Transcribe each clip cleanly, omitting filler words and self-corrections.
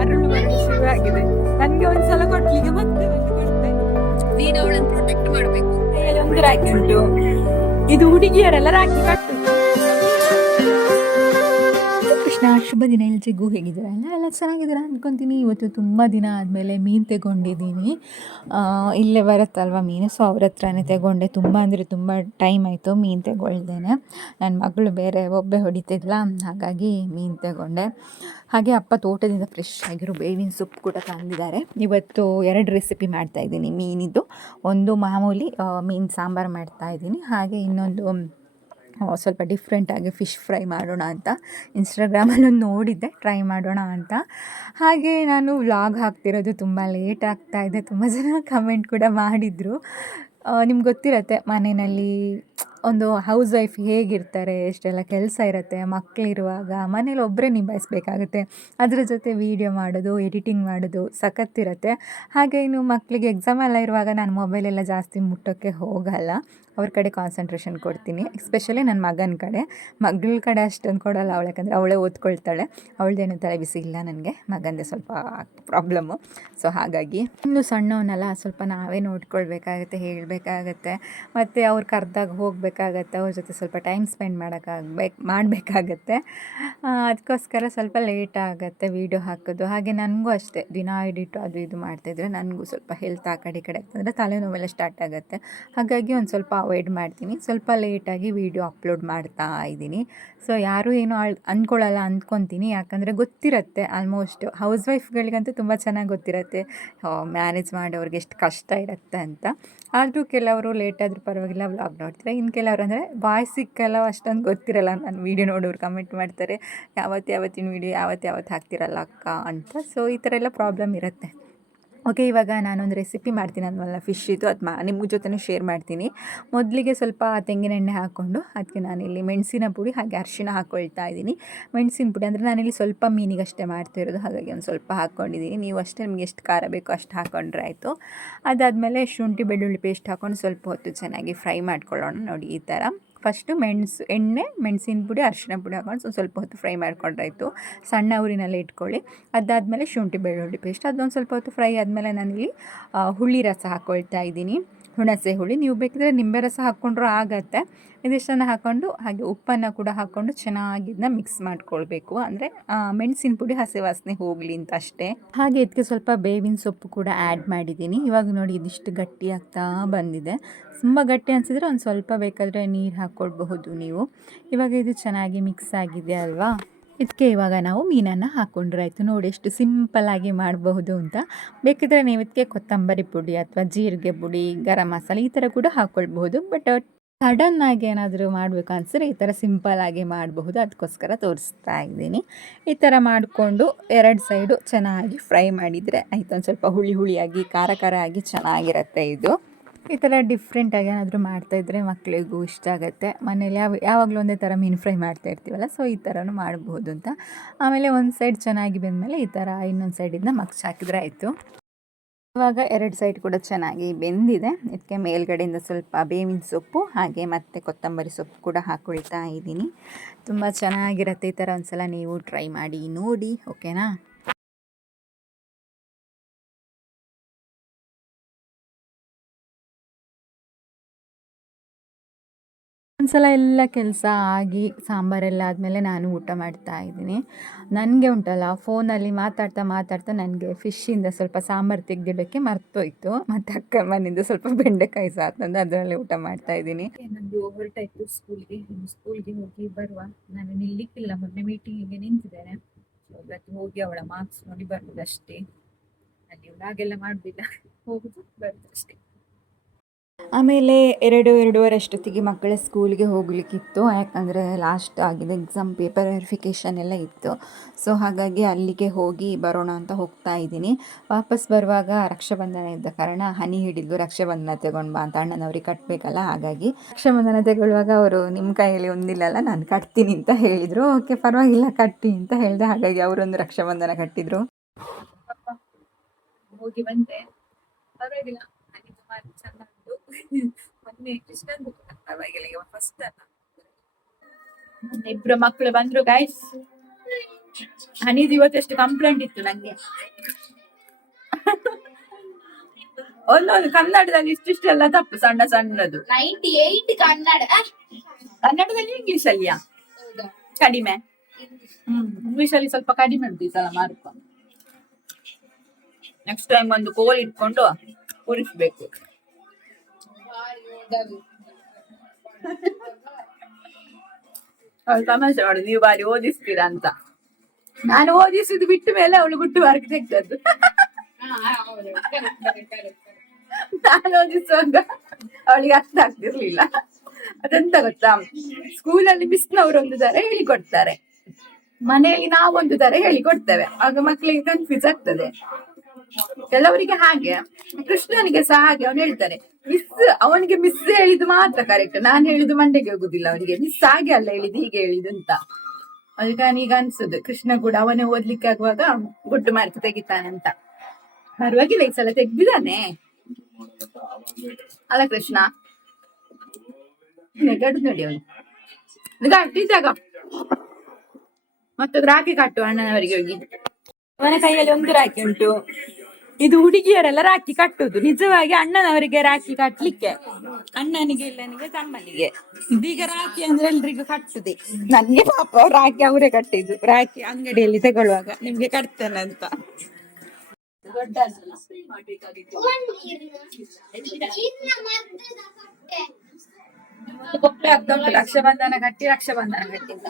ಅರುಳು ಬರಲು ಶುರು ಆಗಿದೆ. ನನ್ಗೆ ಒಂದ್ಸಲ ಕೊಡ್ಲಿಕ್ಕೆ ಮತ್ತೆ ಕೊಡ್ತೆ. ನೀನು ಅವಳನ್ನು ಪ್ರೊಟೆಕ್ಟ್ ಮಾಡ್ಬೇಕು. ಒಂದು ರಾಖಿ ಉಂಟು, ಇದು ಹುಡುಗಿಯರೆಲ್ಲ ರಾಖಿ ಕಟ್ಟು. ಕೃಷ್ಣ, ಶುಭ ದಿನ. ಎಲ್ರಿಗೂ ಹೇಗಿದ್ದೀರಾ? ಎಲ್ಲ ಚೆನ್ನಾಗಿದ್ದೀರಾ ಅಂದ್ಕೊತೀನಿ. ಇವತ್ತು ತುಂಬ ದಿನ ಆದಮೇಲೆ ಮೀನು ತಗೊಂಡಿದ್ದೀನಿ. ಇಲ್ಲೇ ಬರುತ್ತಲ್ವ ಮೀನು, ಸೊ ಅವ್ರ ಹತ್ರನೇ ತಗೊಂಡೆ. ತುಂಬ ಅಂದರೆ ತುಂಬ ಟೈಮ್ ಆಯಿತು ಮೀನು ತಗೊಳ್ದೇನೆ. ನನ್ನ ಮಗಳು ಬೇರೆ ಒಬ್ಬೆ ಹೊಡಿತಿದ್ಲ, ಹಾಗಾಗಿ ಮೀನು ತಗೊಂಡೆ. ಹಾಗೆ ಅಪ್ಪ ತೋಟದಿಂದ ಫ್ರೆಶ್ ಆಗಿರೋ ಬೇವಿನ ಸೊಪ್ಪು ಕೂಡ ತಂದಿದ್ದಾರೆ. ಇವತ್ತು 2 ರೆಸಿಪಿ ಮಾಡ್ತಾಯಿದ್ದೀನಿ ಮೀನಿದ್ದು. ಒಂದು ಮಾಮೂಲಿ ಮೀನು ಸಾಂಬಾರು ಮಾಡ್ತಾಯಿದ್ದೀನಿ, ಹಾಗೆ ಇನ್ನೊಂದು ಸ್ವಲ್ಪ ಡಿಫ್ರೆಂಟಾಗಿ ಫಿಶ್ ಫ್ರೈ ಮಾಡೋಣ ಅಂತ ಇನ್ಸ್ಟಾಗ್ರಾಮಲ್ಲಿ ನೋಡಿದ್ದೆ, ಟ್ರೈ ಮಾಡೋಣ ಅಂತ. ಹಾಗೆ ನಾನು ವ್ಲಾಗ್ ಹಾಕ್ತಿರೋದು ತುಂಬ ಲೇಟ್ ಆಗ್ತಾಯಿದೆ. ತುಂಬ ಜನ ಕಮೆಂಟ್ ಕೂಡ ಮಾಡಿದರು. ನಿಮ್ಗೆ ಗೊತ್ತಿರತ್ತೆ ಮನೆಯಲ್ಲಿ ಒಂದು ಹೌಸ್ ವೈಫ್ ಹೇಗಿರ್ತಾರೆ, ಎಷ್ಟೆಲ್ಲ ಕೆಲಸ ಇರುತ್ತೆ. ಮಕ್ಕಳಿರುವಾಗ ಮನೇಲಿ ಒಬ್ಬರೇ ನಿಭಾಯಿಸ್ಬೇಕಾಗುತ್ತೆ. ಅದರ ಜೊತೆ ವೀಡಿಯೋ ಮಾಡೋದು, ಎಡಿಟಿಂಗ್ ಮಾಡೋದು ಸಖತ್ತಿರುತ್ತೆ. ಹಾಗೆ ಇನ್ನು ಮಕ್ಕಳಿಗೆ ಎಕ್ಸಾಮ್ ಎಲ್ಲ ಇರುವಾಗ ನಾನು ಮೊಬೈಲೆಲ್ಲ ಜಾಸ್ತಿ ಮುಟ್ಟೋಕ್ಕೆ ಹೋಗಲ್ಲ. ಅವ್ರ ಕಡೆ ಕಾನ್ಸಂಟ್ರೇಷನ್ ಕೊಡ್ತೀನಿ, ಎಸ್ಪೆಷಲಿ ನನ್ನ ಮಗನ ಕಡೆ. ಮಗಳ ಕಡೆ ಅಷ್ಟೊಂದು ಕೊಡೋಲ್ಲ ಅವಳು, ಯಾಕಂದರೆ ಅವಳೇ ಓದ್ಕೊಳ್ತಾಳೆ. ಅವಳದೇನು ತಲೆ ಬಿಸಿ ಇಲ್ಲ ನನಗೆ, ಮಗಂದೇ ಸ್ವಲ್ಪ ಪ್ರಾಬ್ಲಮ್ಮು. ಸೊ ಹಾಗಾಗಿ ಇನ್ನು ಸಣ್ಣವನ್ನೆಲ್ಲ ಸ್ವಲ್ಪ ನಾವೇ ನೋಡ್ಕೊಳ್ಬೇಕಾಗತ್ತೆ, ಹೇಳಬೇಕಾಗತ್ತೆ. ಮತ್ತು ಅವ್ರು ಕರೆದಾಗ ಹೋಗಬೇಕಾಗತ್ತೆ, ಅವ್ರ ಜೊತೆ ಸ್ವಲ್ಪ ಟೈಮ್ ಸ್ಪೆಂಡ್ ಮಾಡಬೇಕಾಗತ್ತೆ. ಅದಕ್ಕೋಸ್ಕರ ಸ್ವಲ್ಪ ಲೇಟ್ ಆಗುತ್ತೆ ವೀಡಿಯೋ ಹಾಕೋದು. ಹಾಗೆ ನನಗೂ ಅಷ್ಟೇ, ದಿನ ಎಡಿಟು ಅದು ಇದು ಮಾಡ್ತಾಯಿದ್ರೆ ನನಗೂ ಸ್ವಲ್ಪ ಹೆಲ್ತ್ ಆ ಕಡೆ ಈ ಕಡೆ ಆಗ್ತಂದರೆ ತಲೆನೋವೆಲ್ಲ ಸ್ಟಾರ್ಟ್ ಆಗುತ್ತೆ. ಹಾಗಾಗಿ ಒಂದು ಸ್ವಲ್ಪ ಅವಾಯ್ಡ್ ಮಾಡ್ತೀನಿ, ಸ್ವಲ್ಪ ಲೇಟಾಗಿ ವೀಡಿಯೋ ಅಪ್ಲೋಡ್ ಮಾಡ್ತಾ ಇದ್ದೀನಿ. ಸೊ ಯಾರೂ ಏನೂ ಅಂದ್ಕೊಳ್ಳಲ್ಲ ಅಂದ್ಕೊತೀನಿ, ಯಾಕಂದರೆ ಗೊತ್ತಿರುತ್ತೆ ಆಲ್ಮೋಸ್ಟ್ ಹೌಸ್ ವೈಫ್ಗಳಿಗಂತೂ ತುಂಬ ಚೆನ್ನಾಗಿ ಗೊತ್ತಿರುತ್ತೆ ಮ್ಯಾನೇಜ್ ಮಾಡೋರಿಗೆ ಎಷ್ಟು ಕಷ್ಟ ಇರುತ್ತೆ ಅಂತ. ಆದರೂ ಕೆಲವರು ಲೇಟಾದರೂ ಪರವಾಗಿಲ್ಲ ವ್ಲಾಗ್ ನೋಡ್ತಾರೆ. ಇನ್ನು ಕೆಲವರು ಅಂದರೆ ವಾಯ್ಸಿಗೆ ಕೆಲವು ಅಷ್ಟೊಂದು ಗೊತ್ತಿರಲ್ಲ. ನಾನು ವೀಡಿಯೋ ನೋಡೋರು ಕಮೆಂಟ್ ಮಾಡ್ತಾರೆ, ಯಾವತ್ತಿನ ವೀಡಿಯೋ ಯಾವತ್ತು ಹಾಕ್ತಿರಲ್ಲ ಅಕ್ಕ ಅಂತ. ಸೊ ಈ ಥರ ಎಲ್ಲ ಪ್ರಾಬ್ಲಮ್ ಇರುತ್ತೆ. ಓಕೆ, ಇವಾಗ ನಾನೊಂದು ರೆಸಿಪಿ ಮಾಡ್ತೀನಿ ಅಂದ್ವಲ್ಲ ಫಿಶ್ಶಿದು, ಅದು ನಿಮ್ಮ ಜೊತೆನೂ ಶೇರ್ ಮಾಡ್ತೀನಿ. ಮೊದಲಿಗೆ ಸ್ವಲ್ಪ ತೆಂಗಿನೆಣ್ಣೆ ಹಾಕ್ಕೊಂಡು ಅದಕ್ಕೆ ನಾನಿಲ್ಲಿ ಮೆಣಸಿನ ಪುಡಿ ಹಾಗೆ ಅರಿಶಿಣ ಹಾಕ್ಕೊಳ್ತಾ ಇದ್ದೀನಿ. ಮೆಣಸಿನ ಪುಡಿ ಅಂದರೆ ನಾನಿಲ್ಲಿ ಸ್ವಲ್ಪ ಮೀನಿಗಷ್ಟೇ ಮಾಡ್ತಿರೋದು, ಹಾಗಾಗಿ ಒಂದು ಸ್ವಲ್ಪ ಹಾಕ್ಕೊಂಡಿದ್ದೀನಿ. ನೀವು ಅಷ್ಟೇ ನಿಮ್ಗೆ ಎಷ್ಟು ಖಾರ ಬೇಕೋ ಅಷ್ಟು ಹಾಕ್ಕೊಂಡ್ರೆ ಆಯಿತು. ಅದಾದಮೇಲೆ ಶುಂಠಿ ಬೆಳ್ಳುಳ್ಳಿ ಪೇಸ್ಟ್ ಹಾಕ್ಕೊಂಡು ಸ್ವಲ್ಪ ಹೊತ್ತು ಚೆನ್ನಾಗಿ ಫ್ರೈ ಮಾಡ್ಕೊಳ್ಳೋಣ. ನೋಡಿ ಈ ಥರ ಫಸ್ಟು ಎಣ್ಣೆ, ಮೆಣಸಿನ ಪುಡಿ, ಅರಿಶಿನ ಪುಡಿ ಹಾಕ್ಕೊಂಡು ಸ್ವಲ್ಪ ಹೊತ್ತು ಫ್ರೈ ಮಾಡ್ಕೊಂಡ್ರಾಯ್ತು. ಸಣ್ಣ ಊರಿನಲ್ಲೇ ಇಟ್ಕೊಳ್ಳಿ. ಅದಾದಮೇಲೆ ಶುಂಠಿ ಬೆಳ್ಳುಳ್ಳಿ ಪೇಸ್ಟ್, ಅದೊಂದು ಸ್ವಲ್ಪ ಹೊತ್ತು ಫ್ರೈ ಆದಮೇಲೆ ನಾನಿಲ್ಲಿ ಹುಳಿ ರಸ ಹಾಕ್ಕೊಳ್ತಾ ಇದ್ದೀನಿ, ಹುಣಸೆ ಹುಳಿ. ನೀವು ಬೇಕಿದ್ರೆ ನಿಂಬೆ ರಸ ಹಾಕ್ಕೊಂಡ್ರೂ ಆಗತ್ತೆ. ಇದಿಷ್ಟನ್ನು ಹಾಕ್ಕೊಂಡು ಹಾಗೆ ಉಪ್ಪನ್ನು ಕೂಡ ಹಾಕ್ಕೊಂಡು ಚೆನ್ನಾಗಿ ಇದನ್ನ ಮಿಕ್ಸ್ ಮಾಡ್ಕೊಳ್ಬೇಕು. ಅಂದರೆ ಮೆಣಸಿನ ಪುಡಿ ಹಸಿ ವಾಸನೆ ಹೋಗಲಿ ಅಂತ ಅಷ್ಟೇ. ಹಾಗೆ ಇದಕ್ಕೆ ಸ್ವಲ್ಪ ಬೇವಿನ ಸೊಪ್ಪು ಕೂಡ ಆ್ಯಡ್ ಮಾಡಿದ್ದೀನಿ. ಇವಾಗ ನೋಡಿ ಇದಿಷ್ಟು ಗಟ್ಟಿ ಆಗ್ತಾ ಬಂದಿದೆ. ತುಂಬ ಗಟ್ಟಿ ಅನಿಸಿದ್ರೆ ಒಂದು ಸ್ವಲ್ಪ ಬೇಕಾದರೆ ನೀರು ಹಾಕ್ಕೊಳ್ಬಹುದು ನೀವು. ಇವಾಗ ಇದು ಚೆನ್ನಾಗಿ ಮಿಕ್ಸ್ ಆಗಿದೆ ಅಲ್ವಾ, ಇದಕ್ಕೆ ಇವಾಗ ನಾವು ಮೀನನ್ನು ಹಾಕ್ಕೊಂಡ್ರಾಯ್ತು. ನೋಡಿ ಎಷ್ಟು ಸಿಂಪಲ್ಲಾಗಿ ಮಾಡಬಹುದು ಅಂತ. ಬೇಕಿದ್ರೆ ನೀವು ಇದಕ್ಕೆ ಕೊತ್ತಂಬರಿ ಪುಡಿ ಅಥವಾ ಜೀರಿಗೆ ಪುಡಿ, ಗರಂ ಮಸಾಲೆ ಈ ಥರ ಕೂಡ ಹಾಕ್ಕೊಳ್ಬಹುದು. ಬಟ್ ಸಡನ್ನಾಗಿ ಏನಾದರೂ ಮಾಡಬೇಕು ಅನಿಸಿದ್ರೆ ಈ ಥರ ಸಿಂಪಲ್ಲಾಗಿ ಮಾಡಬಹುದು, ಅದಕ್ಕೋಸ್ಕರ ತೋರಿಸ್ತಾ ಇದ್ದೀನಿ. ಈ ಥರ ಮಾಡಿಕೊಂಡು 2 ಸೈಡು ಚೆನ್ನಾಗಿ ಫ್ರೈ ಮಾಡಿದರೆ ಆಯಿತು. ಒಂದು ಸ್ವಲ್ಪ ಹುಳಿಯಾಗಿ ಖಾರ ಆಗಿ ಚೆನ್ನಾಗಿರುತ್ತೆ ಇದು. ಈ ಥರ ಡಿಫ್ರೆಂಟಾಗಿ ಏನಾದರೂ ಮಾಡ್ತಾಯಿದ್ರೆ ಮಕ್ಕಳಿಗೂ ಇಷ್ಟ ಆಗುತ್ತೆ. ಮನೇಲಿ ಯಾವಾಗಲೂ ಒಂದೇ ಥರ ಮೀನು ಫ್ರೈ ಮಾಡ್ತಾ ಇರ್ತೀವಲ್ಲ, ಸೊ ಈ ಥರನೂ ಮಾಡ್ಬೋದು ಅಂತ. ಆಮೇಲೆ ಒಂದು ಸೈಡ್ ಚೆನ್ನಾಗಿ ಬೆಂದಮೇಲೆ ಈ ಥರ ಇನ್ನೊಂದು ಸೈಡಿಂದ ಮಗ್ಚ್ ಹಾಕಿದ್ರೆ ಆಯಿತು. ಇವಾಗ 2 ಸೈಡ್ ಕೂಡ ಚೆನ್ನಾಗಿ ಬೆಂದಿದೆ. ಇದಕ್ಕೆ ಮೇಲ್ಗಡೆಯಿಂದ ಸ್ವಲ್ಪ ಬೇವಿನ ಸೊಪ್ಪು ಹಾಗೆ ಮತ್ತು ಕೊತ್ತಂಬರಿ ಸೊಪ್ಪು ಕೂಡ ಹಾಕ್ಕೊಳ್ತಾ ಇದ್ದೀನಿ. ತುಂಬ ಚೆನ್ನಾಗಿರುತ್ತೆ. ಈ ಥರ ಒಂದು ಸಲ ನೀವು ಟ್ರೈ ಮಾಡಿ ನೋಡಿ, ಓಕೆನಾ? ಒಂದ್ಸಲ ಎಲ್ಲ ಕೆಲಸ ಆಗಿ ಸಾಂಬಾರೆಲ್ಲ ಆದಮೇಲೆ ನಾನು ಊಟ ಮಾಡ್ತಾ ಇದ್ದೀನಿ. ನನಗೆ ಉಂಟಲ್ಲ ಫೋನಲ್ಲಿ ಮಾತಾಡ್ತಾ ನನಗೆ ಫಿಶ್ಶಿಂದ ಸ್ವಲ್ಪ ಸಾಂಬಾರು ತೆಗೆದಿಡೋಕ್ಕೆ ಮರ್ತೋಯ್ತು. ಮತ್ತು ಅಕ್ಕನ ಮನೆಯಿಂದ ಸ್ವಲ್ಪ ಬೆಂಡೆಕಾಯಿ ಸಾರು ತಂದು ಅದರಲ್ಲೇ ಊಟ ಮಾಡ್ತಾ ಇದ್ದೀನಿ. ನಂದು ಹೊರಟಾಯ್ತು ಸ್ಕೂಲ್ಗೆ ಹೋಗಿ ಬರುವ. ನಾನು ನಿಲ್ಲಿಕ್ಕಿಲ್ಲ, ಮೊನ್ನೆ ಮೀಟಿಂಗಿಗೆ ನಿಂತಿದ್ದೇನೆ. ಇವತ್ತು ಹೋಗಿ ಅವಳ ಮಾರ್ಕ್ಸ್ ನೋಡಿ ಬರೋದಷ್ಟೇ. ಅಲ್ಲಿ ಹಾಗೆಲ್ಲ ಮಾಡೋದಿಲ್ಲ, ಹೋಗುದು ಬರೋದು ಅಷ್ಟೇ. ಆಮೇಲೆ 2-2:30 ಅಷ್ಟೊತ್ತಿಗೆ ಮಕ್ಕಳ ಸ್ಕೂಲ್ಗೆ ಹೋಗಲಿಕ್ಕಿತ್ತು, ಯಾಕಂದರೆ ಲಾಸ್ಟ್ ಆಗಿದೆ ಎಕ್ಸಾಮ್, ಪೇಪರ್ ವೆರಿಫಿಕೇಷನ್ ಎಲ್ಲ ಇತ್ತು. ಸೊ ಹಾಗಾಗಿ ಅಲ್ಲಿಗೆ ಹೋಗಿ ಬರೋಣ ಅಂತ ಹೋಗ್ತಾ ಇದ್ದೀನಿ. ವಾಪಸ್ ಬರುವಾಗ ರಕ್ಷಾಬಂಧನ ಇದ್ದ ಕಾರಣ ಹನಿ ಹಿಡಿದು ರಕ್ಷಾಬಂಧನ ತಗೊಂಡು ಬಾ ಅಂತ ಅಣ್ಣನವ್ರಿಗೆ ಕಟ್ಟಬೇಕಲ್ಲ, ಹಾಗಾಗಿ ರಕ್ಷಾಬಂಧನ ತಗೊಳ್ಳುವಾಗ ಅವರು ನಿಮ್ಮ ಕೈಯಲ್ಲಿ ಒಂದಿಲ್ಲಲ್ಲ ನಾನು ಕಟ್ತೀನಿ ಅಂತ ಹೇಳಿದರು. ಓಕೆ ಪರವಾಗಿಲ್ಲ ಕಟ್ಟಿ ಅಂತ ಹೇಳಿದೆ. ಹಾಗಾಗಿ ಅವರೊಂದು ರಕ್ಷಾಬಂಧನ ಕಟ್ಟಿದರು. ಹೋಗಿ ಬಂದೆ, ಪರವಾಗಿಲ್ಲ ಚೆಂದ ಉಂಟು. ಮೊನ್ನೆ ಕೃಷ್ಣಂದು ಪರವಾಗಿಲ್ಲ, ಈಗ ಫಸ್ಟ್ ಅಲ್ಲ. ಇಬ್ರು ಮಕ್ಕಳು ಬಂದ್ರು ಗೈಸ್. ಹನಿದು ಇವತ್ತೆಷ್ಟು ಕಂಪ್ಲೇಂಟ್ ಇತ್ತು ನಂಗೆ. ಒಂದೊಂದು ಕನ್ನಡದಲ್ಲಿ ಇಷ್ಟಿಷ್ಟೆಲ್ಲ ತಪ್ಪು, ಸಣ್ಣ ಸಣ್ಣದು. 98 ಕನ್ನಡ, ಕನ್ನಡದಲ್ಲಿ ಇಂಗ್ಲಿಷ್ ಅಲ್ಲಿಯಾ ಕಡಿಮೆ. ಇಂಗ್ಲಿಷ್ ಅಲ್ಲಿ ಸ್ವಲ್ಪ ಕಡಿಮೆ ಉಂಟು ಈ ಸಲ ಮಾರ್ಕ್. ನೆಕ್ಸ್ಟ್ ಟೈಮ್ ಒಂದು ಕೋಲ್ ಇಟ್ಕೊಂಡು ಕೂರಿಸ್ಬೇಕು. ಅವಳು ತಮಾಷೆ ಮಾಡು, ನೀವು ಬಾರಿ ಓದಿಸ್ತೀರಾ ಅಂತ. ನಾನು ಓದಿಸಿದ್ ಬಿಟ್ಟ ಮೇಲೆ ಅವಳು ಗುಟ್ಟು ಮಾರ್ಕ್ ತೆಗ್ದದ್ದು. ನಾನು ಓದಿಸುವಾಗ ಅವಳಿಗೆ ಅರ್ಥ ಆಗ್ತಿರ್ಲಿಲ್ಲ. ಅದೆಂತ ಗೊತ್ತಾ, ಸ್ಕೂಲಲ್ಲಿ ಮಿಸ್ನವರು ಒಂದು ತರ ಹೇಳಿಕೊಡ್ತಾರೆ, ಮನೆಯಲ್ಲಿ ನಾವೊಂದು ತರ ಹೇಳಿಕೊಡ್ತೇವೆ, ಆಗ ಮಕ್ಕಳಿಗೆ ಕನ್ಫ್ಯೂಸ್ ಆಗ್ತದೆ. ಕೆಲವರಿಗೆ ಹಾಗೆ, ಕೃಷ್ಣನಿಗೆ ಸಹ ಹಾಗೆ. ಅವನು ಹೇಳ್ತಾರೆ ಅವನಿಗೆ ಮಿಸ್ ಹೇಳಿದ್ದು ಮಾತ್ರ ಕರೆಕ್ಟ್, ನಾನು ಹೇಳಿದ್ದು ಮಂಡೆಗೆ ಹೋಗುದಿಲ್ಲ ಅವನಿಗೆ. ಮಿಸ್ ಹಾಗೆ ಅಲ್ಲ ಹೇಳಿದ್ದು, ಹೀಗೆ ಹೇಳಿದ್ದು ಅಂತ. ಅದಕ್ಕೆ ನಾನೀಗ ಅನ್ಸುದು ಕೃಷ್ಣ ಕೂಡ ಅವನೇ ಓದ್ಲಿಕ್ಕೆ ಆಗುವಾಗ ಗುಡ್ ಮಾರ್ಕ್ ತೆಗಿತಾನೆ ಅಂತ. ಪರವಾಗಿಲ್ಲ, ಈ ಸಲ ತೆಗ್ದಿದ್ದಾನೆ ಅಲ್ಲ ಕೃಷ್ಣ. ನೆಗಡು ನೋಡಿ ಅವನು. ಗಟ್ಟಿದ್ದಾಗ ಮತ್ತೆ ರಾಖಿ ಕಟ್ಟು ಅಣ್ಣನವರಿಗೆ ಹೋಗಿ. ಅವನ ಕೈಯಲ್ಲಿ ಒಂದು ರಾಖಿ ಉಂಟು. ಇದು ಹುಡುಗಿಯರೆಲ್ಲ ರಾಖಿ ಕಟ್ಟುದು, ನಿಜವಾಗಿ ಅಣ್ಣನವರಿಗೆ ರಾಖಿ ಕಟ್ಲಿಕ್ಕೆ, ಅಣ್ಣನಿಗೆ ಇಲ್ಲನಿಗೆ ತಮ್ಮನಿಗೆ. ಇದೀಗ ರಾಖಿ ಅಂದ್ರೆ ಎಲ್ರಿಗೂ ಕಟ್ಟುದೆ. ನನ್ಗೆ ಪಾಪ ರಾಖಿ ಅವರೇ ಕಟ್ಟಿದ್ದು, ರಾಖಿ ಅಂಗಡಿಯಲ್ಲಿ ತಗೊಳ್ಳುವಾಗ ನಿಮ್ಗೆ ಕಟ್ತೇನೆ ಅಂತ. ದೊಡ್ಡ ಕೊಪ್ಪೆ ಆಗ್ತಾ ಉಂಟು. ರಕ್ಷಾಬಂಧನ ಕಟ್ಟಿ ರಕ್ಷಾಬಂಧನ ಕಟ್ಟಿಲ್ಲ.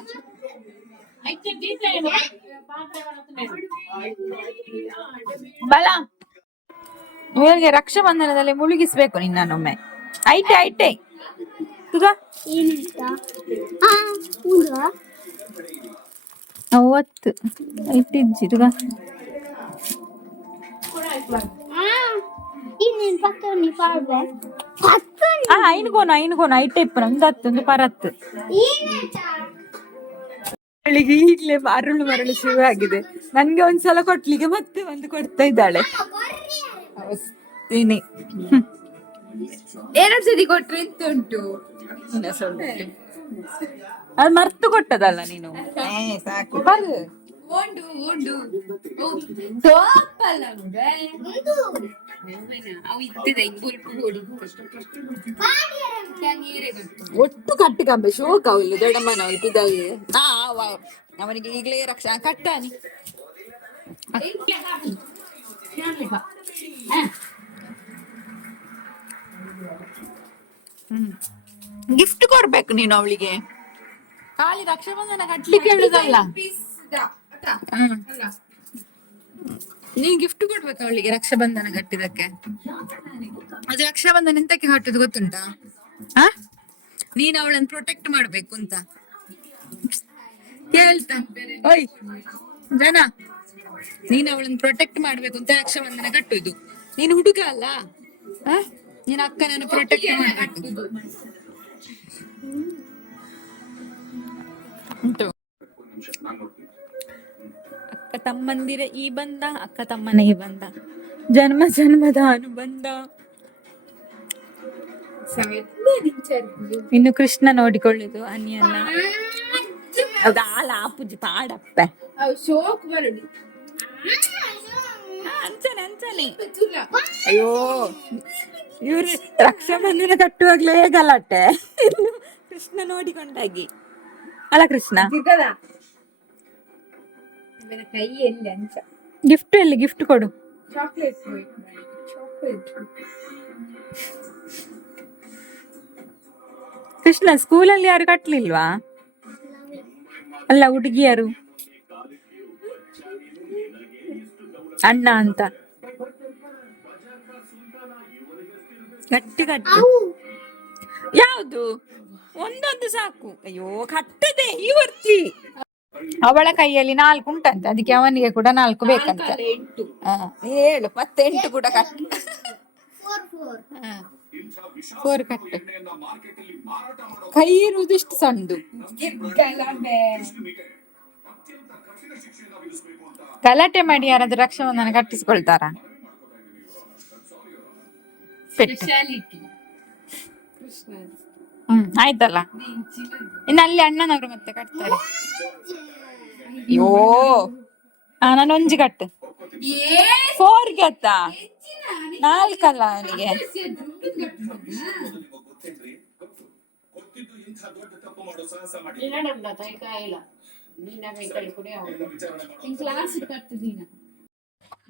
ಬಲ ಇವರಿಗೆ ರಕ್ಷಾಬಂಧನದಲ್ಲಿ ಮುಳುಗಿಸ್ಬೇಕು ನಿನ್ನೊಮ್ಮೆ. ಐಟೆ ಐಟೆ ತುಗ ಅವತ್ತು ಇಟ್ಟಿಜ್ಜಿ ತುಗ ಐನ್ಗೋನ ಐಟೆ ಇಪ್ಪನ ಒಂದು ಪರತ್ತು. ಈಗ್ಲೇ ಮರಳು ಶುರು ಆಗಿದೆ. ನನ್ಗೆ ಒಂದ್ಸಲ ಕೊಟ್ಲಿಗೆ ಮತ್ತೆ ಒಂದು ಕೊಡ್ತಾ ಇದ್ದಾಳೆ. ಎರಡು ಸತಿ ಕೊಟ್ರೆ ಎಂತ ಉಂಟು, ಅದು ಮರ್ತು ಕೊಟ್ಟದಲ್ಲ ನೀನು. ಸಾಕು ಬರು ಒಟ್ಟು ಕಟ್ಟು ಕಂಬೆ ಶೋಕ ಅವಳು ದೊಡ್ಡಮ್ಮನ ಇದ್ದಾಗೆ. ಅವನಿಗೆ ಈಗಲೇ ರಕ್ಷಾ ಕಟ್ಟಾನಿ. ಗಿಫ್ಟ್ ಕೊಡ್ಬೇಕು ನೀನು ಅವಳಿಗೆ, ಖಾಲಿ ರಕ್ಷಾಬಂಧನ ಕಟ್ಲಿಕ್ಕೆ ಹೇಳುದಲ್ಲ. ನೀನ್ ಗಿಫ್ಟ್ ಕೊಡ್ಬೇಕು ಅವಳಿಗೆ ರಕ್ಷಾಬಂಧನ ಕಟ್ಟಿದಕ್ಕೆ. ಅದು ರಕ್ಷಾಬಂಧನ ಎಂತಕ್ಕೆ ಕಟ್ಟುದು ಗೊತ್ತುಂಟಾ? ನೀನ್ ಅವಳನ್ನು ಪ್ರೊಟೆಕ್ಟ್ ಮಾಡ್ಬೇಕು ಅಂತ ಕೇಳ್ತಾ. ಓಯ್ ಜನ, ನೀನ್ ಅವಳನ್ನು ಪ್ರೊಟೆಕ್ಟ್ ಮಾಡ್ಬೇಕು ಅಂತ ರಕ್ಷಾಬಂಧನ ಕಟ್ಟುದು. ನೀನು ಹುಡುಗ ಅಲ್ಲ, ನೀನ್ ಅಕ್ಕನನ್ನು ಪ್ರೊಟೆಕ್ಟ್ ಮಾಡ್ಬೇಕು. ಅಕ್ಕ ತಮ್ಮಂದಿರ ಈ ಬಂಧ, ಅಕ್ಕ ತಮ್ಮನ ಈ ಬಂಧ, ಜನ್ಮ ಜನ್ಮದ ಅನುಬಂಧ. ಇನ್ನು ಕೃಷ್ಣ ನೋಡಿಕೊಳ್ಳುದು ಅನ್ಯನ್ನ. ಆಪುಜಿ ಪಾಡಪ್ಪ ಅಂಚನೆ. ಅಯ್ಯೋ, ಇವ್ರು ರಕ್ಷಾಬಂಧನ ಕಟ್ಟುವಾಗ್ಲೇ ಗಲಾಟೆ, ಇನ್ನು ಕೃಷ್ಣ ನೋಡಿಕೊಂಡಾಗಿ ಅಲ್ಲ ಕೃಷ್ಣ. ಕೈಯಲ್ಲಿ ಅಂಚ ಗಿಫ್ಟ್ ಎಲ್ಲಿ? ಗಿಫ್ಟ್ ಕೊಡು. ಚಾಕ್ಲೇಟ್. ಕೃಷ್ಣ ಸ್ಕೂಲಲ್ಲಿ ಯಾರು ಕಟ್ಲಿಲ್ವಾ? ಅಲ್ಲ ಹುಡುಗಿಯರು, ಅಣ್ಣ ಅಂತ ಗಟ್ಟಿ ಕಟ್ಟು. ಯಾವುದು? ಒಂದೊಂದು ಸಾಕು. ಅಯ್ಯೋ ಕಟ್ಟದೆ ಈ ವರ್ತಿ. ಅವಳ ಕೈಯಲ್ಲಿ 4 ಉಂಟಂತೆ, ಅದಕ್ಕೆ ಅವನಿಗೆ ಕೂಡ 4 ಬೇಕಂತ. ಹೇಳು ಮತ್ತೆ 8 ಕೂಡ ಕಟ್ಟು. 4 ಕಟ್ಟು. ಕೈ ಇರುವುದು ಇಷ್ಟು ಸಣ್ಣದು. ಗಲಾಟೆ ಮಾಡಿ ಯಾರಾದ್ರೂ ರಕ್ಷಾಬಂಧನ ಕಟ್ಟಿಸ್ಕೊಳ್ತಾರ? ಆಯ್ತಲ್ಲ. ಇನ್ನು ಅಲ್ಲಿ ಅಣ್ಣನವರು ಮತ್ತೆ ಕಟ್ತಾರೆ. ಅಯ್ಯೋ ನಾನು ಒಂಜಿ ಕಟ್ಟು 4ಗೆ ಅತ್ತ 4 ಅವನಿಗೆ.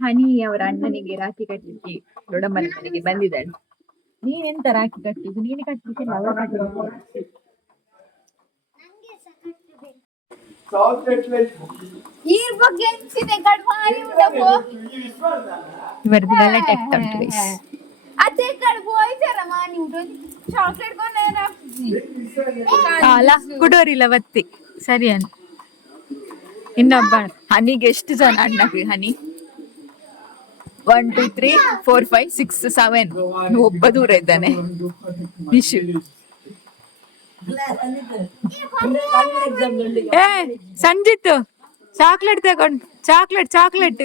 ಹನಿ ಅವರ ಅಣ್ಣನಿಗೆ ರಾಖಿ ಕಟ್ಟಲಿಕ್ಕೆ ದೊಡ್ಡಮ್ಮನ ಮನೆಗೆ ಬಂದಿದ್ದಾಳೆ. ನೀನೆಂತ ರಾಖಿ ಕಟ್ಟಿದ್ದು? ನೀನು ಕಟ್ಟಲಿಕ್ಕಿಲ್ಲ, ಅವರು ಕಟ್ಟಲಿಕ್ಕೆ. ಇವರದ್ದು ಗಲಾಟೆ ಆಗ್ತಾ ಉಂಟು guys. ಅಲ್ಲ ಕುಡೋರಿಲ್ಲ ಬತ್ತಿ ಸರಿ ಅಂತ. ಇನ್ನೊಬ್ಬ ಹನಿಗೆ ಎಷ್ಟು ಜನ ಅಣ್ಣಗೆ? ಹನಿ 1 2 3 4 5 6 7 ಒಬ್ಬ ದೂರ ಇದ್ದಾನೆ. ನಿಶು ಏ ಸಂಜಿತ್ ಚಾಕ್ಲೇಟ್ ತಗೊಂಡು ಚಾಕ್ಲೇಟ್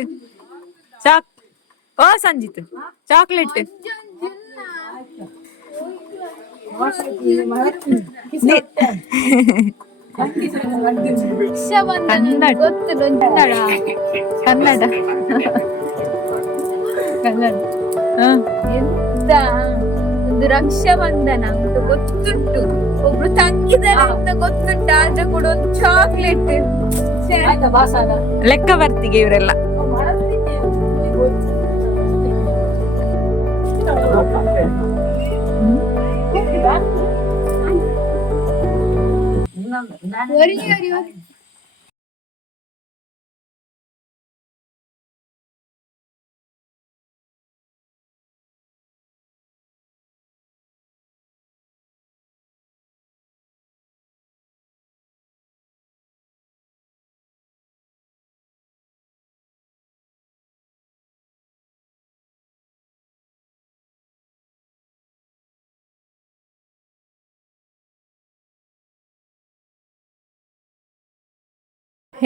ಓ ಸಂಜಿತ್ ಚಾಕ್ಲೇಟ್ ಕನ್ನಡ ಎಂತ ಒಂದು ರಕ್ಷಾಬಂಧನ ಅಂತ ಗೊತ್ತುಂಟು, ಒಬ್ರು ತಂಗಿದ್ದಾರೆ ಅಂತ ಗೊತ್ತುಂಟು, ಆದ್ರೆ ಕೂಡ ಒಂದು ಚಾಕ್ಲೇಟ್ ಲೆಕ್ಕ ಬರ್ತಿಗೆ ಇವರೆಲ್ಲ.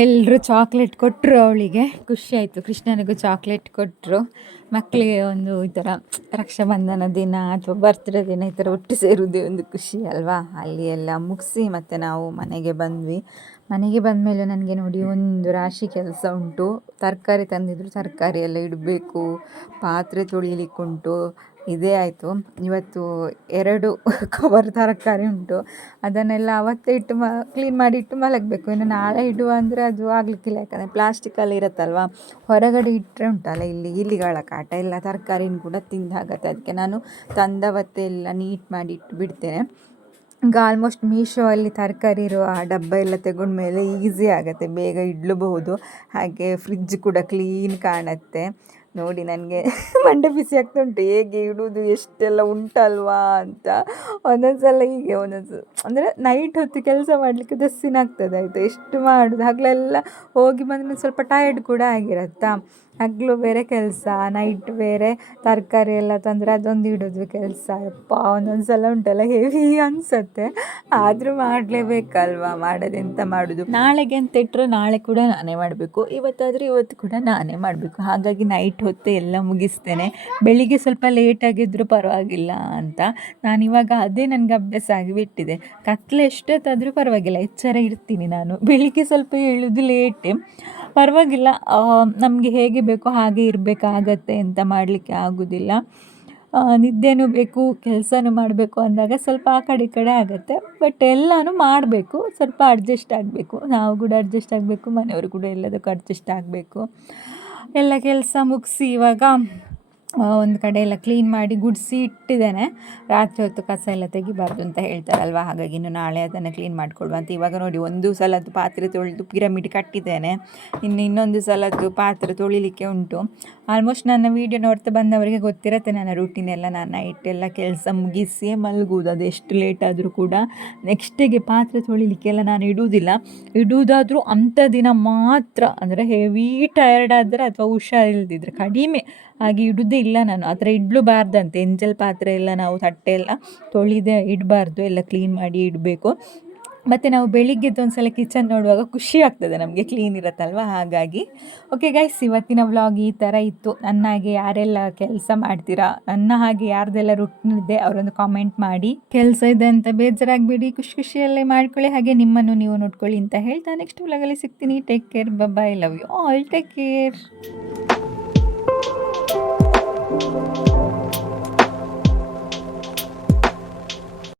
ಎಲ್ಲರೂ ಚಾಕ್ಲೇಟ್ ಕೊಟ್ಟರು, ಅವಳಿಗೆ ಖುಷಿ ಆಯಿತು. ಕೃಷ್ಣನಿಗೂ ಚಾಕ್ಲೇಟ್ ಕೊಟ್ಟರು. ಮಕ್ಕಳಿಗೆ ಒಂದು ಈ ಥರ ರಕ್ಷಾಬಂಧನ ದಿನ ಅಥವಾ ಬರ್ತ್ಡೇ ದಿನ ಈ ಥರ ಒಟ್ಟು ಸೇರುವುದೇ ಒಂದು ಖುಷಿ ಅಲ್ವಾ. ಅಲ್ಲಿ ಎಲ್ಲ ಮುಗಿಸಿ ಮತ್ತು ನಾವು ಮನೆಗೆ ಬಂದ್ವಿ. ಮನೆಗೆ ಬಂದಮೇಲೆ ನನಗೆ ನೋಡಿ ಒಂದು ರಾಶಿ ಕೆಲಸ ಉಂಟು. ತರಕಾರಿ ತಂದಿದ್ರು, ತರಕಾರಿ ಎಲ್ಲ ಇಡಬೇಕು, ಪಾತ್ರೆ ತೊಳಿಲಿಕ್ಕುಂಟು. ಇದೇ ಆಯಿತು. ಇವತ್ತು 2 ಕವರ್ ತರಕಾರಿ ಉಂಟು, ಅದನ್ನೆಲ್ಲ ಅವತ್ತೇ ಇಟ್ಟು ಕ್ಲೀನ್ ಮಾಡಿ ಇಟ್ಟು ಮಲಗಬೇಕು. ಇನ್ನು ನಾಳೆ ಇಡುವ ಅಂದರೆ ಅದು ಆಗಲಿಕ್ಕಿಲ್ಲ, ಯಾಕಂದರೆ ಪ್ಲಾಸ್ಟಿಕಲ್ಲಿ ಇರುತ್ತಲ್ವ. ಹೊರಗಡೆ ಇಟ್ಟರೆ ಉಂಟಲ್ಲ ಇಲ್ಲಿ ಇಲಿಗಳ ಕಾಟ, ಎಲ್ಲ ತರಕಾರಿನ ಕೂಡ ತಿಂದಾಗತ್ತೆ. ಅದಕ್ಕೆ ನಾನು ತಂದವತ್ತೇ ಎಲ್ಲ ನೀಟ್ ಮಾಡಿ ಇಟ್ಟು ಬಿಡ್ತೇನೆ. ಈಗ ಆಲ್ಮೋಸ್ಟ್ ಮೀಶೋ ಅಲ್ಲಿ ತರಕಾರಿ ಇರೋ ಆ ಡಬ್ಬ ಎಲ್ಲ ತಗೊಂಡ್ಮೇಲೆ ಈಸಿ ಆಗುತ್ತೆ, ಬೇಗ ಇಡಲೂಬಹುದು. ಹಾಗೆ ಫ್ರಿಡ್ಜ್ ಕೂಡ ಕ್ಲೀನ್ ಕಾಣುತ್ತೆ. ನೋಡಿ ನನಗೆ ಮಂಡೆ ಬಿಸಿ ಆಗ್ತಾ ಉಂಟು, ಹೇಗೆ ಇಡೋದು, ಎಷ್ಟೆಲ್ಲ ಉಂಟಲ್ವಾ ಅಂತ. ಒಂದೊಂದು ಸಲ ಹೀಗೆ ಅಂದರೆ ನೈಟ್ ಹೊತ್ತು ಕೆಲಸ ಮಾಡಲಿಕ್ಕೆ ದಸ್ಸಿನ ಆಗ್ತದೆ ಆಯಿತಾ, ಎಷ್ಟು ಮಾಡೋದು. ಹಗಲೆಲ್ಲ ಹೋಗಿ ಬಂದರೆ ಸ್ವಲ್ಪ ಟಯರ್ಡ್ ಕೂಡ ಆಗಿರತ್ತಾ. ಹಗಲು ಬೇರೆ ಕೆಲಸ, ನೈಟ್ ಬೇರೆ ತರಕಾರಿ ಎಲ್ಲ ತಂದರೆ ಅದೊಂದು ಇಡೋದು ಕೆಲಸ. ಯಪ್ಪ ಒಂದೊಂದು ಸಲ ಉಂಟಲ್ಲ ಹೆವಿ ಅನಿಸುತ್ತೆ, ಆದರೂ ಮಾಡಲೇಬೇಕಲ್ವಾ, ಮಾಡೋದೆಂತ ಮಾಡೋದು. ನಾಳೆಗೆ ಅಂತ ಇಟ್ಟರೆ ನಾಳೆ ಕೂಡ ನಾನೇ ಮಾಡಬೇಕು, ಇವತ್ತಾದರೆ ಇವತ್ತು ಕೂಡ ನಾನೇ ಮಾಡಬೇಕು. ಹಾಗಾಗಿ ನೈಟ್ ಹೊತ್ತು ಎಲ್ಲ ಮುಗಿಸ್ತೇನೆ. ಬೆಳಿಗ್ಗೆ ಸ್ವಲ್ಪ ಲೇಟಾಗಿದ್ದರೂ ಪರವಾಗಿಲ್ಲ ಅಂತ ನಾನಿವಾಗ ಅದೇ ನನಗೆ ಅಭ್ಯಾಸ ಆಗಿಬಿಟ್ಟಿದೆ. ಕತ್ಲೆ ಎಷ್ಟೊತ್ತಾದರೂ ಪರವಾಗಿಲ್ಲ, ಎಚ್ಚರ ಇರ್ತೀನಿ ನಾನು. ಬೆಳಿಗ್ಗೆ ಸ್ವಲ್ಪ ಹೇಳೋದು ಲೇಟೇ, ಪರವಾಗಿಲ್ಲ, ನಮಗೆ ಹೇಗೆ ಬೇಕೋ ಹಾಗೆ ಇರಬೇಕಾಗತ್ತೆ, ಅಂತ ಮಾಡಲಿಕ್ಕೆ ಆಗೋದಿಲ್ಲ. ನಿದ್ದೆನೂ ಬೇಕು, ಕೆಲಸನೂ ಮಾಡಬೇಕು ಅಂದಾಗ ಸ್ವಲ್ಪ ಆ ಕಡೆ ಈ ಕಡೆ ಆಗುತ್ತೆ. ಬಟ್ ಎಲ್ಲನೂ ಮಾಡಬೇಕು, ಸ್ವಲ್ಪ ಅಡ್ಜಸ್ಟ್ ಆಗಬೇಕು, ನಾವು ಕೂಡ ಅಡ್ಜಸ್ಟ್ ಆಗಬೇಕು, ಮನೆಯವರು ಕೂಡ ಎಲ್ಲದಕ್ಕೂ ಅಡ್ಜಸ್ಟ್ ಆಗಬೇಕು. ಎಲ್ಲ ಕೆಲಸ ಮುಗಿಸಿ ಇವಾಗ ಒಂದು ಕಡೆ ಎಲ್ಲ ಕ್ಲೀನ್ ಮಾಡಿ ಗುಡಿಸಿ ಇಟ್ಟಿದ್ದೇನೆ. ರಾತ್ರಿ ಹೊತ್ತು ಕಸ ಎಲ್ಲ ತೆಗಿಬಾರ್ದು ಅಂತ ಹೇಳ್ತಾರಲ್ವ, ಹಾಗಾಗಿ ಇನ್ನು ನಾಳೆ ಅದನ್ನು ಕ್ಲೀನ್ ಮಾಡಿಕೊಡುವ ಅಂತ. ಇವಾಗ ನೋಡಿ, ಒಂದು ಸಲದ್ದು ಪಾತ್ರೆ ತೊಳೆದು ಪಿರಮಿಡ್ ಕಟ್ಟಿದ್ದೇನೆ, ಇನ್ನೊಂದು ಸಲದ್ದು ಪಾತ್ರೆ ತೊಳಿಲಿಕ್ಕೆ ಉಂಟು. ಆಲ್ಮೋಸ್ಟ್ ನನ್ನ ವೀಡಿಯೋ ನೋಡ್ತಾ ಬಂದವರಿಗೆ ಗೊತ್ತಿರುತ್ತೆ ನನ್ನ ರೂಟೀನ್ ಎಲ್ಲ. ನಾನು ನೈಟೆಲ್ಲ ಕೆಲಸ ಮುಗಿಸಿ ಮಲಗುವುದು, ಅದು ಎಷ್ಟು ಲೇಟ್ ಆದರೂ ಕೂಡ. ನೆಕ್ಸ್ಟಿಗೆ ಪಾತ್ರೆ ತೊಳಿಲಿಕ್ಕೆಲ್ಲ ನಾನು ಇಡುವುದಾದರೂ ಅಂಥ ದಿನ ಮಾತ್ರ, ಅಂದರೆ ಹೆವಿ ಟಯರ್ಡ್ ಆದರೆ ಅಥವಾ ಹುಷಾರಿಲ್ಲದಿದ್ದರೆ ಕಡಿಮೆ ಹಾಗೆ ಇಡೋದೇ ಇಲ್ಲ ನಾನು. ಆ ಥರ ಇಡಲೂಬಾರ್ದಂತೆ, ಎಂಜಲ್ ಪಾತ್ರೆ ಎಲ್ಲ ನಾವು ತಟ್ಟೆ ಎಲ್ಲ ತೊಳಿದೆ ಇಡಬಾರ್ದು, ಎಲ್ಲ ಕ್ಲೀನ್ ಮಾಡಿ ಇಡಬೇಕು. ಮತ್ತು ನಾವು ಬೆಳಿಗ್ಗೆದ್ದು ಒಂದ್ಸಲ ಕಿಚನ್ ನೋಡುವಾಗ ಖುಷಿ ಆಗ್ತದೆ ನಮಗೆ, ಕ್ಲೀನ್ ಇರುತ್ತಲ್ವ ಹಾಗಾಗಿ. ಓಕೆ ಗೈಸ್, ಇವತ್ತಿನ ವ್ಲಾಗ್ ಈ ಥರ ಇತ್ತು. ನನ್ನ ಹಾಗೆ ಯಾರೆಲ್ಲ ಕೆಲಸ ಮಾಡ್ತೀರಾ, ನನ್ನ ಹಾಗೆ ಯಾರ್ದೆಲ್ಲ ರುಟೀನ್ ಇದೆ ಅವರೊಂದು ಕಾಮೆಂಟ್ ಮಾಡಿ. ಕೆಲಸ ಇದೆ ಅಂತ ಬೇಜಾರಾಗಬೇಡಿ, ಖುಷಿ ಖುಷಿಯಲ್ಲೇ ಮಾಡ್ಕೊಳ್ಳಿ, ಹಾಗೆ ನಿಮ್ಮನ್ನು ನೀವು ನೋಡ್ಕೊಳ್ಳಿ ಅಂತ ಹೇಳ್ತಾ ನೆಕ್ಸ್ಟ್ ವ್ಲಾಗಲ್ಲಿ ಸಿಗ್ತೀನಿ. Take care, bye, love you all, take care.